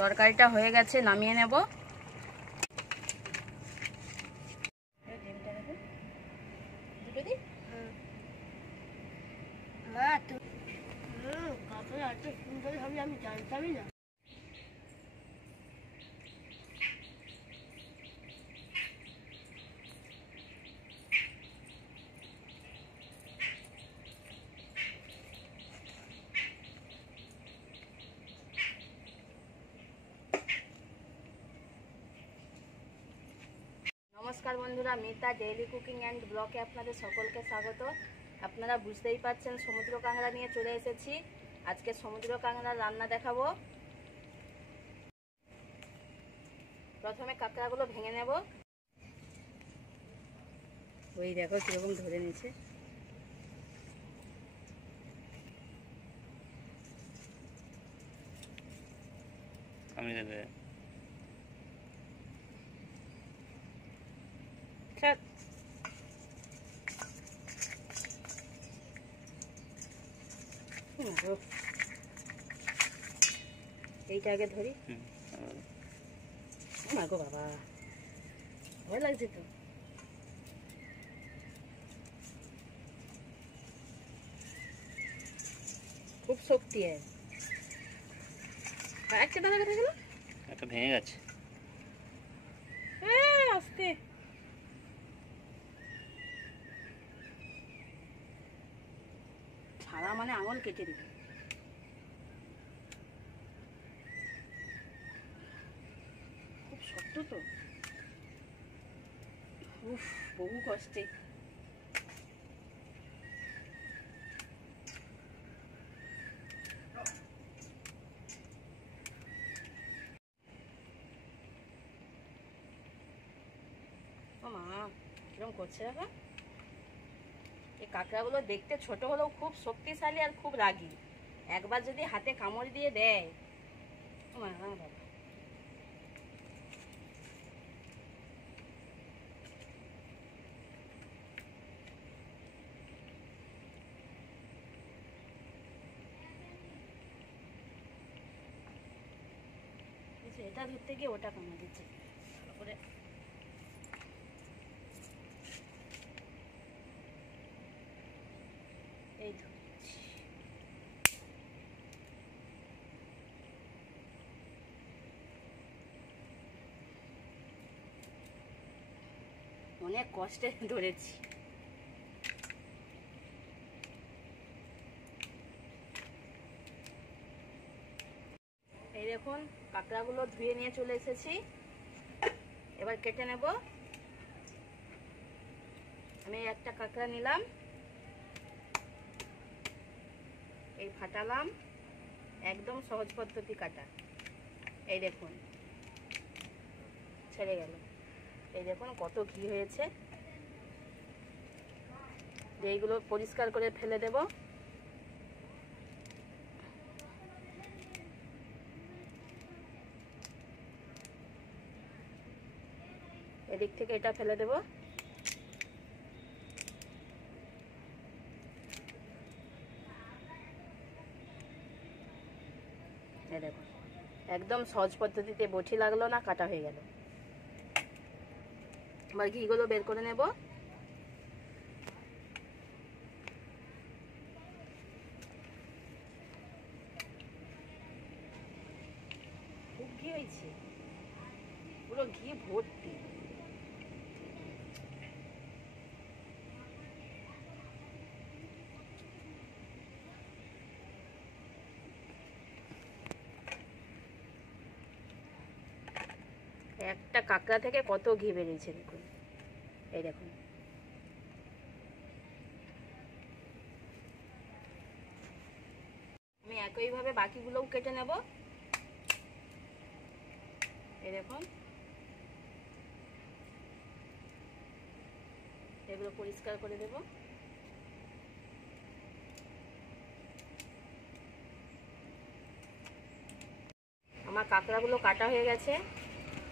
তরকারিটা হয়ে গেছে, নামিয়ে নেব। আমি জানতামই না। নমস্কার বন্ধুরা, মিতা ডেইলি কুকিং অ্যান্ড ব্লগে আপনাদের সকলকে স্বাগত। আপনারা বুঝতেই পারছেন সমুদ্র কাঁকড়া নিয়ে চলে এসেছি। আজকে সমুদ্র কাঁকড়ার রান্না দেখাবো। প্রথমে কাঁকড়াগুলো ভেঙে নেব। ওই দেখো কিরকম ধরে নিচ্ছে। আমি দেবে এইটা আগে ধরি। গো বাবা, ভয় লাগছে তো। খুব শক্তি একটা দানা কেটে গেল, একটা ভেঙে গেছে। হ্যাঁ আস্তে। ছাড়া মানে আঙুল কেটে দিল। খুব শক্ত তো। উফ, বহু কষ্টে। মা কিরকম করছে দেখো। এই কাঁকড়াগুলো দেখতে ছোট হলেও খুব শক্তিশালী আর খুব রাগী। একবার যদি হাতে কামড় দিয়ে দেয়, বাবা এটা ধরতে গিয়ে ওটা কামড় দিচ্ছে। তারপরে এই ধরছি। অনেক কষ্টে ধরেছি। এই দেখুন কাঁকড়াগুলো ধুয়ে নিয়ে চলে এসেছি। এবার কেটে নেব। আমি একটা কাঁকড়া নিলাম, এই ফাটালাম। একদম সহজ পদ্ধতি কাটা। এই দেখুন ছেড়ে গেল। এই দেখুন কত ঘি হয়েছে। এইগুলো পরিষ্কার করে ফেলে দেব। এদিক থেকে এটা ফেলে দেব। এই দেখুন একদম সহজ পদ্ধতিতে, বটি লাগলো না, কাটা হয়ে গেল। এবার ঘিগুলো বের করে নেব। খুব ঘি হয়েছে, পুরো ঘি ভর্তি। একটা কাঁকড়া থেকে কত ঘি বেরিয়েছে দেখুন। এই দেখুন আমি একইভাবে বাকিগুলোও কেটে নেব। এই দেখুন এগুলো পরিষ্কার করে দেব। আমার কাঁকড়াগুলো কাটা হয়ে গেছে।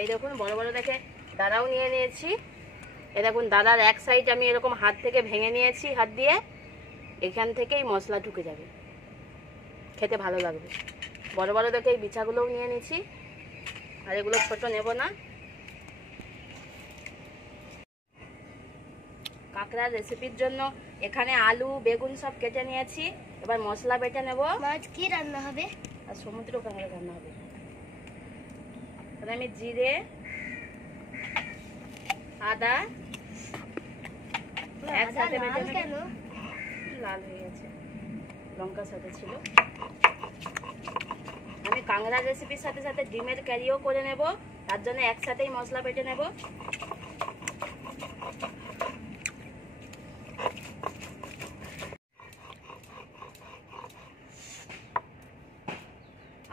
এই দেখুন বড় বড় দেখে দাঁড়াও নিয়ে নিয়েছি। এই দেখুন দাদার এক সাইড আমি এরকম হাত থেকে ভেঙে নিয়েছি, হাত দিয়ে। এখান থেকেই মশলা ঢুকে যাবে, খেতে ভালো লাগবে। বড় বড় দেখে এই বিছাগুলোও নিয়ে নিয়েছি। আর এগুলো ছোট নেব না। কাঁকড়ার রেসিপির জন্য এখানে আলু বেগুন সব কেটে নিয়েছি। এবার মশলা বেটে নেব। মাছ কি রান্না হবে? আর সমুদ্র কাঁকড়া রান্না হবে। আমি জিরে আদা একসাথে বেটে নেব। কেন লাল হয়ে গেছে, লঙ্কার সাথে ছিল। আমি কাঁকড়ার রেসিপির সাথে সাথে ডিমের ক্যারিও করে নেব, তার জন্য একসাথেই মশলা বেটে নেব।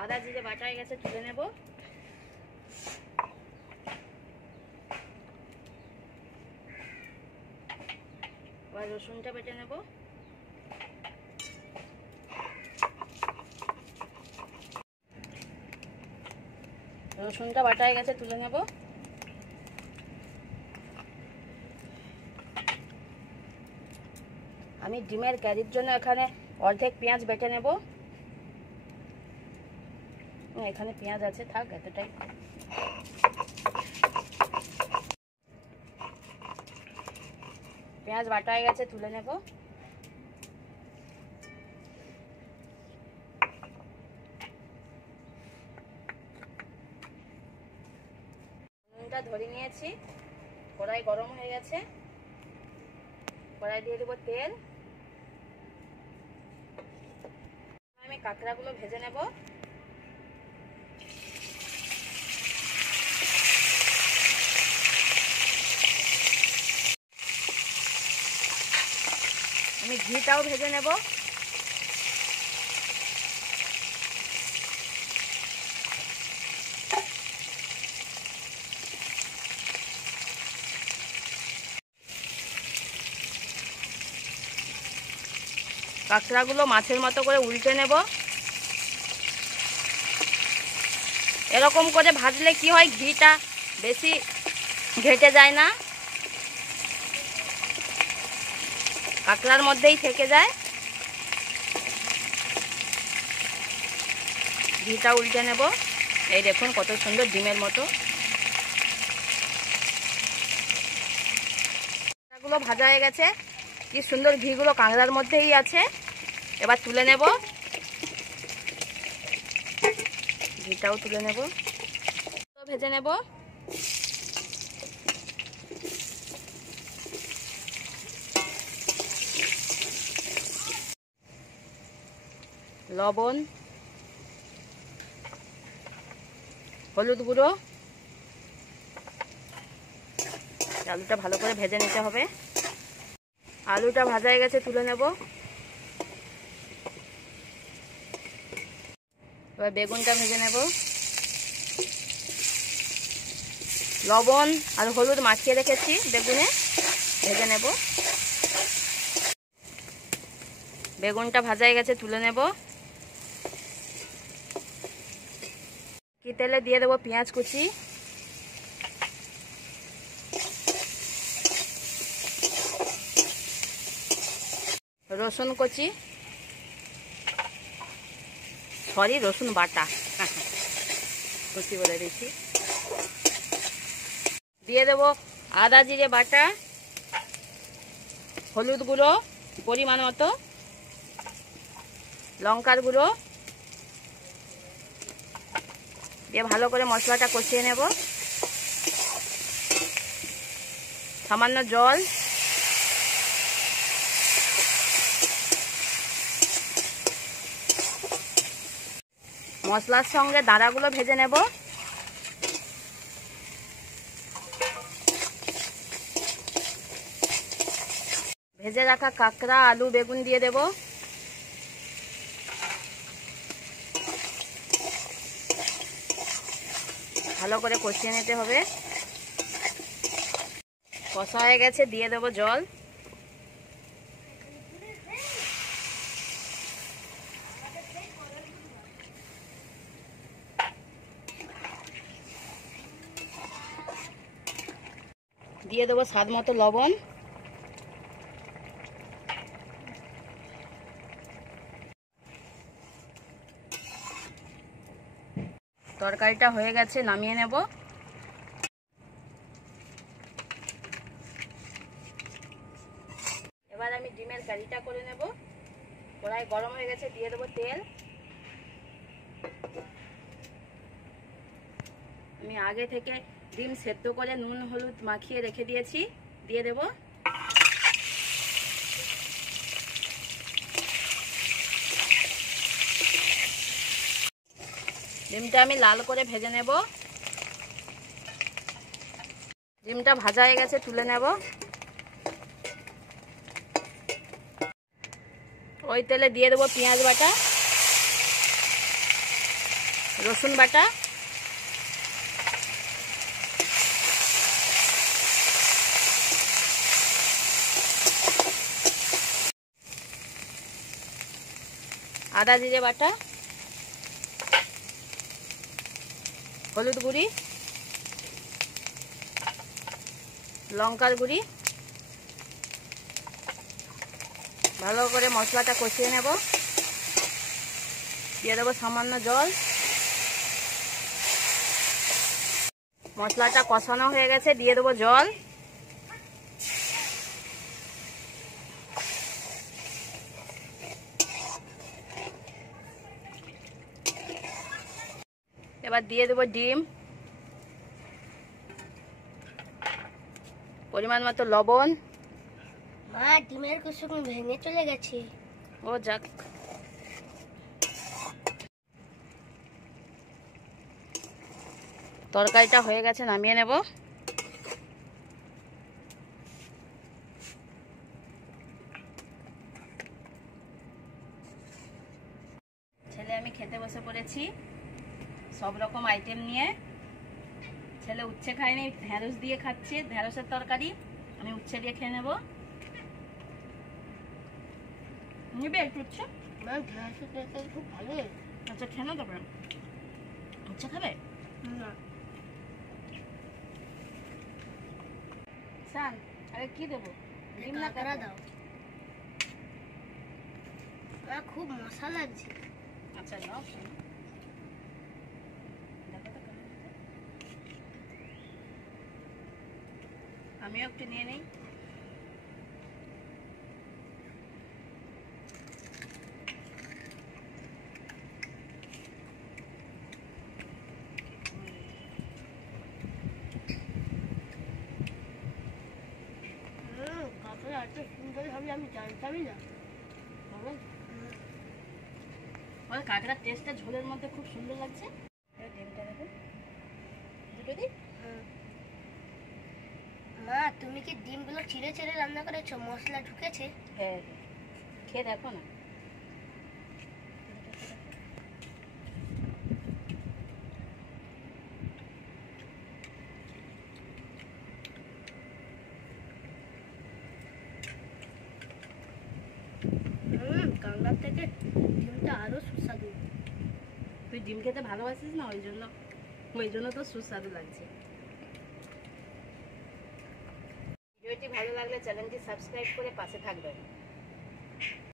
আদা জিরে বাটা হয়ে গেছে, তুলে নেব। এবার রসুনটা বেটে নেব। রসুনটা বাটা হয়ে গেছে, তুলে নেব। আমি ডিমের ক্যারির জন্য এখানে অর্ধেক পেঁয়াজ বেটে নেব। এখানে পেঁয়াজ আছে, থাক এতটাই। পেঁয়াজ বাটা হয়ে গেছে, তুলে নেব। নুনটা ধরে নিয়েছি, কড়াই গরম হয়ে গেছে। কড়াই দিয়ে দেবো তেল। আমি কাঁকড়াগুলো ভেজে নেব। আমি ঘিটাও ভেজে নেব। কাঁকড়াগুলো মাছের মতো করে উল্টে নেব। এরকম করে ভাজলে কি হয়, ঘিটা বেশি ঘেটে যায় না, কাঁকড়ার মধ্যেই থেকে যায়। ঘিটা উল্টে নেব। এই দেখুন কত সুন্দর ডিমের মতো। কাঁকড়াগুলো ভাজা হয়ে গেছে, কি সুন্দর ঘিগুলো কাঁকড়ার মধ্যেই আছে। এবার তুলে নেব, ঘিটাও তুলে নেব, ভেজে নেব। লবণ হলুদ গুঁড়ো, আলুটা ভালো করে ভেজে নিতে হবে। আলুটা ভাজা হয়ে গেছে, তুলে নেব। এবার বেগুনটা ভেজে নেব। লবণ আর হলুদ মাখিয়ে রেখেছি বেগুনে, ভেজে নেব। বেগুনটা ভাজা হয়ে গেছে, তুলে নেব। কি তেলে দিয়ে দেবো পেঁয়াজ কুচি, রসুন কুচি, সরি রসুন বাটা, কুচি বলে দিচ্ছি। দিয়ে দেবো আদা জিরে বাটা, হলুদ গুঁড়ো পরিমাণ মতো, লঙ্কার গুঁড়ো দিয়ে ভালো করে মশলাটা কষিয়ে নেব। সামান্য জল, মশলার সঙ্গে দাঁড়াগুলো ভেজে নেব। ভেজে রাখা কাঁকড়া আলু বেগুন দিয়ে দেব। ভালো করে কষিয়ে নিতে হবে। কষা হয়ে গেছে, দিয়ে দেব জল। দিয়ে দেবো স্বাদ মতো লবণ। তরকারিটা হয়ে গেছে, নামিয়ে নেব। এবার আমি ডিমের কারিটা করে নেব। কড়াই গরম হয়ে গেছে, দিয়ে দেবো তেল। আমি আগে থেকে ডিম সেদ্ধ করে নুন হলুদ মাখিয়ে রেখে দিয়েছি, দিয়ে দেব। ডিমটা আমি লাল করে ভেজে নেব। ডিমটা ভাজা হয়ে গেছে, তুলে নেব। ওই তেলে দিয়ে দেবো পেঁয়াজ বাটা, রসুন বাটা, আদা জিরে বাটা, হলুদ গুঁড়ি, লঙ্কার গুঁড়ি। ভালো করে মশলাটা কষিয়ে নেব। দিয়ে দেবো সামান্য জল। মশলাটা কষানো হয়ে গেছে, দিয়ে দেবো জল। এবার দিয়ে দেবো ডিম, পরিমাণ মতো লবণ। মা ডিমের কুসুম ভেঙে চলে গেছে। ও যাক। তরকারিটা হয়ে গেছে, নামিয়ে নেব। ছেলে আমি খেতে বসে পড়েছি সব রকম আইটেম নিয়ে। ছেলে উচ্ছে খায়নি, ঢেঁড়স দিয়ে খাচ্ছে, ঢেঁড়সের তরকারি। আমি উচ্ছে দিয়ে খেয়ে নেব। নেবে একটু উচ্ছে? মা ঢেঁড়সের তরকারি খুব ভালো। আচ্ছা খেয়ে নাও তারপরে। উচ্ছে খাবে? না সান আরে কি দেবো? ডিম না কাঁকড়া কাঁকড়া? দাও। মা খুব মশা লাগছে। আচ্ছা নাও শোনো। দেখো তো কেমন হয়েছে। আমিও একটু নিয়ে নেই। কাঁকড়া এত সুন্দর হবে আমি জানতামই না। বাবা ওই কাঁকড়ার টেস্টটা ঝোলের মধ্যে খুব সুন্দর লাগছে। ডিমটা দেখো, দুটো দিই। মা তুমি কি ডিমগুলো চিড়ে চিড়ে রান্না করেছো? মশলা ঢুকেছে? হ্যাঁ খেয়ে দেখো না। কাঁকড়ার থেকে ডিমটা আরো সুস্বাদু। তুই ডিম খেতে ভালোবাসিস না, ওই জন্য তো সুস্বাদু লাগছে। ভিডিওটি ভালো লাগলে চ্যানেলটি সাবস্ক্রাইব করে পাশে থাকবেন।